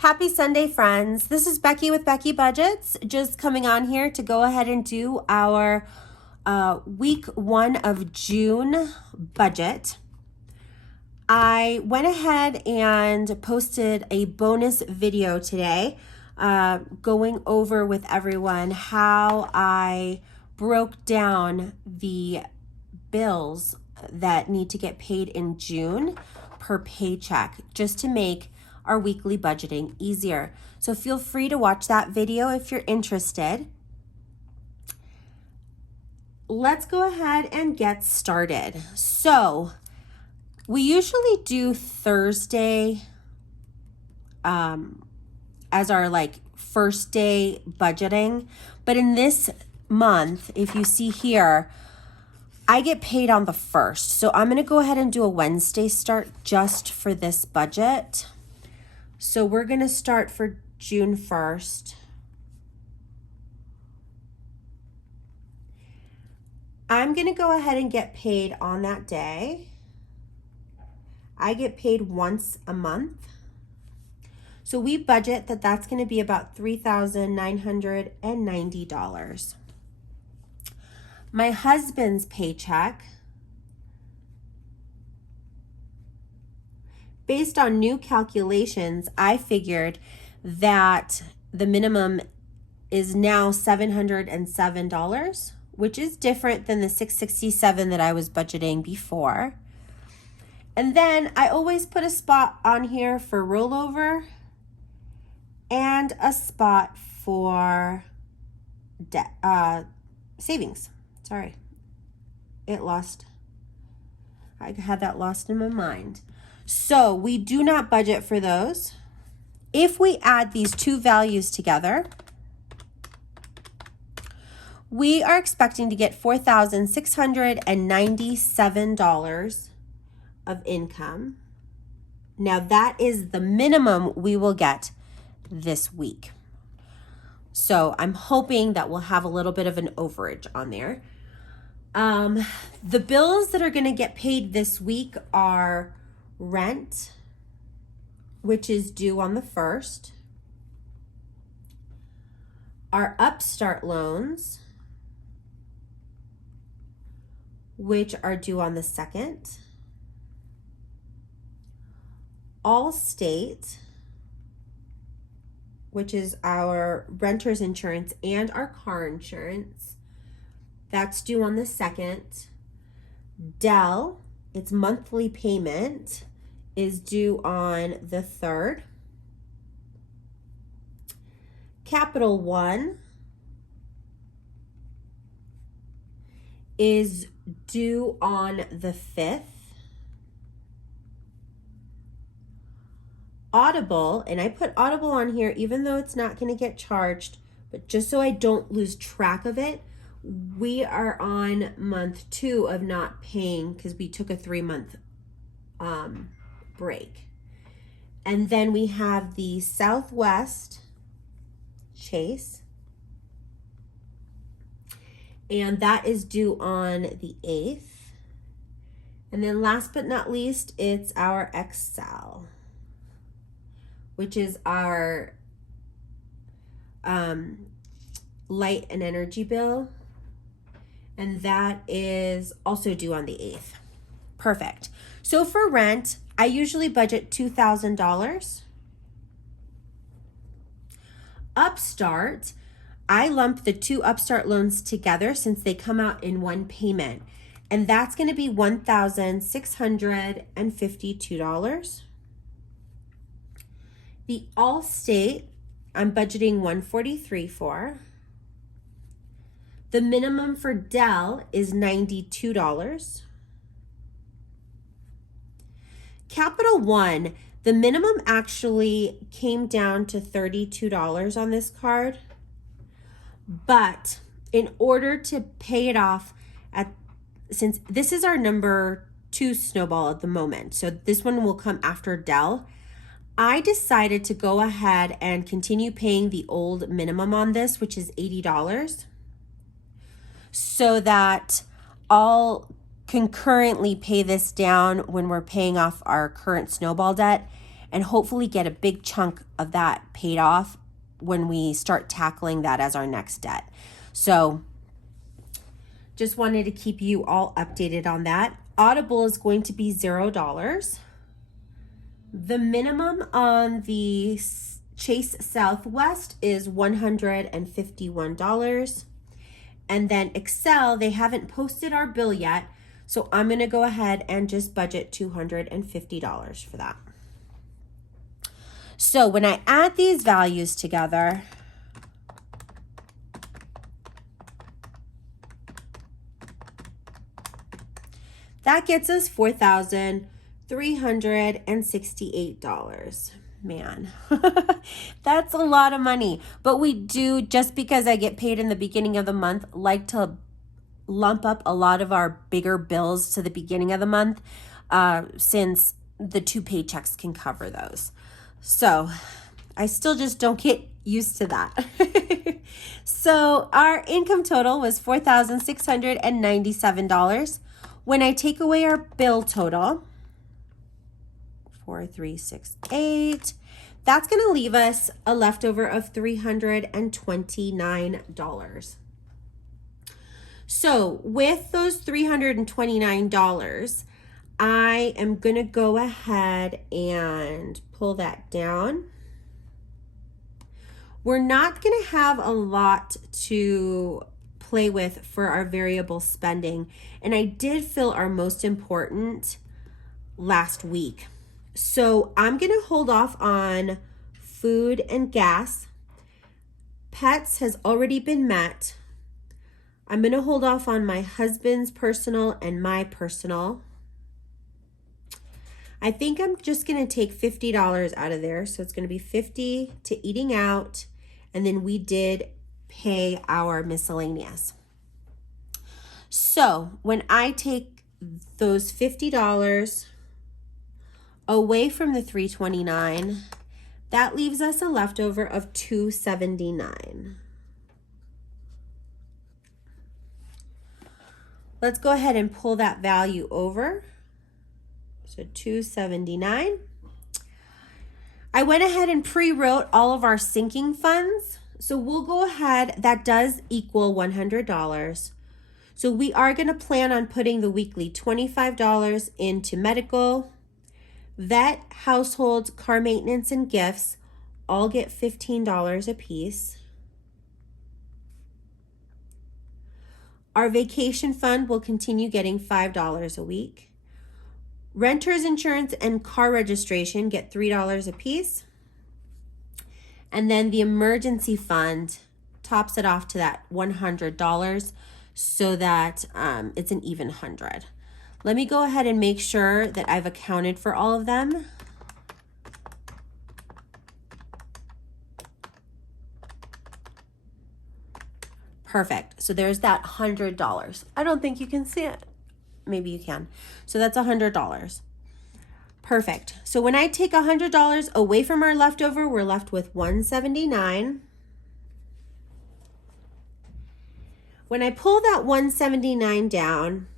Happy Sunday, friends. This is Becky with Becky Budgets, just coming on here to go ahead and do our week 1 of June budget. I went ahead and posted a bonus video today going over with everyone how I broke down the bills that need to get paid in June per paycheck, just to make our weekly budgeting easier. So feel free to watch that video if you're interested. Let's go ahead and get started. So we usually do Thursday as our first day budgeting, but in this month, if you see here, I get paid on the 1st. So I'm going to go ahead and do a Wednesday start just for this budget. So we're going to start for June 1st. I'm going to go ahead and get paid on that day. I get paid once a month. So we budget that that's going to be about $3,990. My husband's paycheck, based on new calculations, I figured that the minimum is now $707, which is different than the $667 that I was budgeting before. And then I always put a spot on here for rollover and a spot for debt, savings. Sorry, I had that lost in my mind. So we do not budget for those. If we add these two values together, we are expecting to get $4,697 of income. Now that is the minimum we will get this week. So I'm hoping that we'll have a little bit of an overage on there. The bills that are going to get paid this week are rent, which is due on the 1st, our Upstart loans, which are due on the 2nd, Allstate, which is our renter's insurance and our car insurance, that's due on the 2nd, Dell, its monthly payment is due on the 3rd. Capital One is due on the 5th. Audible, and I put Audible on here even though it's not going to get charged, but just so I don't lose track of it, we are on month 2 of not paying because we took a 3-month break. And then we have the Southwest Chase, and that is due on the 8th. And then last but not least, it's our Excel, which is our light and energy bill. And that is also due on the 8th. Perfect. So for rent, I usually budget $2,000. Upstart, I lump the two Upstart loans together since they come out in one payment. And that's going to be $1,652. The Allstate, I'm budgeting $143 for. The minimum for Dell is $92. Capital One, the minimum actually came down to $32 on this card. But in order to pay it off, since this is our number 2 snowball at the moment, so this one will come after Dell, I decided to go ahead and continue paying the old minimum on this, which is $80, so that I'll concurrently pay this down when we're paying off our current snowball debt. and hopefully get a big chunk of that paid off when we start tackling that as our next debt. So just wanted to keep you all updated on that. Audible is going to be $0. The minimum on the Chase Southwest is $151. And then Excel, they haven't posted our bill yet, so I'm going to go ahead and just budget $250 for that. So when I add these values together, that gets us $4,368. Man, that's a lot of money. But we do, just because I get paid in the beginning of the month, like to lump up a lot of our bigger bills to the beginning of the month, since the 2 paychecks can cover those. So I still just don't get used to that. So our income total was $4,697. When I take away our bill total, 4,368, that's going to leave us a leftover of $329. So with those $329, I am going to go ahead and pull that down. We're not going to have a lot to play with for our variable spending, and I did fill our most important last week. So I'm going to hold off on food and gas. Pets has already been met. I'm going to hold off on my husband's personal and my personal. I think I'm just going to take $50 out of there. So it's going to be $50 to eating out. And then we did pay our miscellaneous. So when I take those $50 away from the $329, that leaves us a leftover of $279. Let's go ahead and pull that value over. So $279. I went ahead and pre-wrote all of our sinking funds. So we'll go ahead, that does equal $100. So we are going to plan on putting the weekly $25 into medical, vet, household, car maintenance, and gifts. All get $15 a piece. Our vacation fund will continue getting $5 a week. Renter's insurance and car registration get $3 a piece. And then the emergency fund tops it off to that $100 so that it's an even 100. Let me go ahead and make sure that I've accounted for all of them. Perfect. So there's that $100. I don't think you can see it. Maybe you can. So that's $100. Perfect. So when I take $100 away from our leftover, we're left with $179. When I pull that $179 down,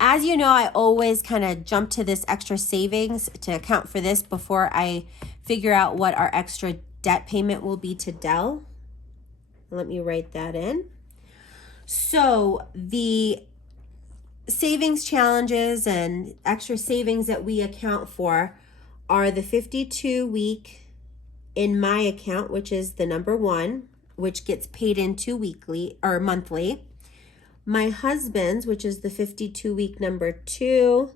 as you know, I always kind of jump to this extra savings to account for this before I figure out what our extra debt payment will be to Dell. Let me write that in. So the savings challenges and extra savings that we account for are the 52-week in my account, which is the number 1, which gets paid into weekly or monthly. My husband's, which is the 52-week number 2,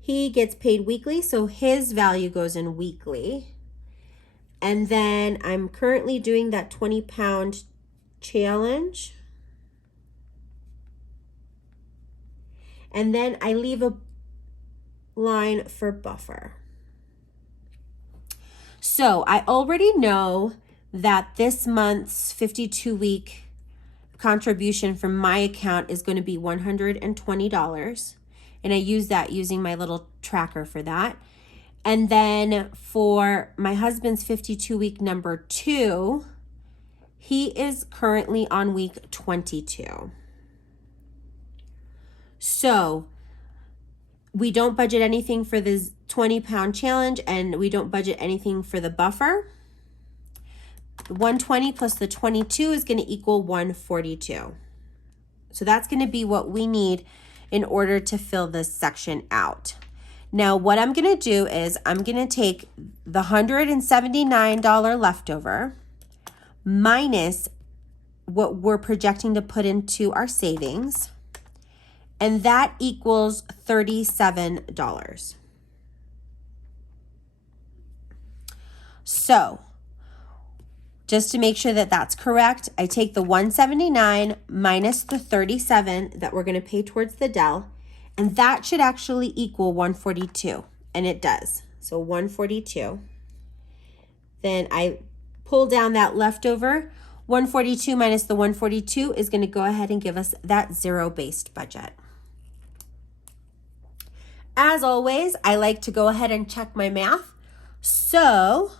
he gets paid weekly, so his value goes in weekly. And then I'm currently doing that 20-pound challenge. And then I leave a line for buffer. So I already know that this month's 52-week contribution from my account is going to be $120. And I use that using my little tracker for that. And then for my husband's 52-week number 2, he is currently on week 22. So We don't budget anything for this 20-pound challenge, and we don't budget anything for the buffer. 120 plus the 22 is going to equal 142. So that's going to be what we need in order to fill this section out. Now, what I'm going to do is I'm going to take the $179 leftover minus what we're projecting to put into our savings, and that equals $37. So, just to make sure that that's correct, I take the 179 minus the 37 that we're going to pay towards the Dell, and that should actually equal 142, and it does. So 142. Then I pull down that leftover. 142 minus the 142 is going to go ahead and give us that zero-based budget. As always, I like to go ahead and check my math. So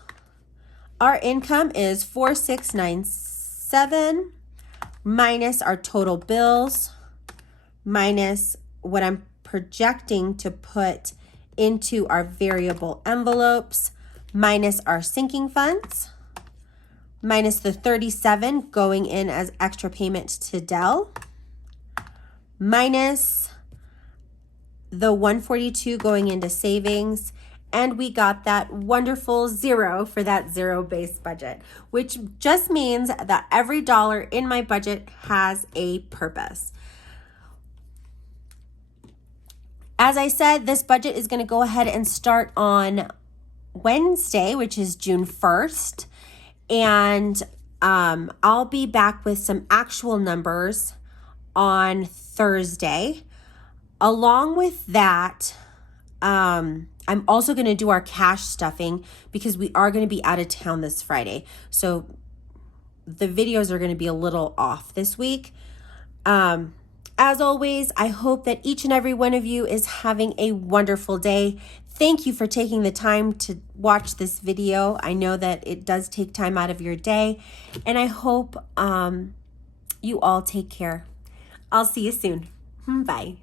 our income is 4697 minus our total bills minus what I'm projecting to put into our variable envelopes minus our sinking funds minus the 37 going in as extra payment to Dell minus the 142 going into savings, and we got that wonderful zero for that zero-based budget, which just means that every dollar in my budget has a purpose. As I said, this budget is going to go ahead and start on Wednesday, which is June 1st, and I'll be back with some actual numbers on Thursday. Along with that, I'm also going to do our cash stuffing because we are going to be out of town this Friday. So the videos are going to be a little off this week. As always, I hope that each and every one of you is having a wonderful day. Thank you for taking the time to watch this video. I know that it does take time out of your day, and I hope you all take care. I'll see you soon. Bye.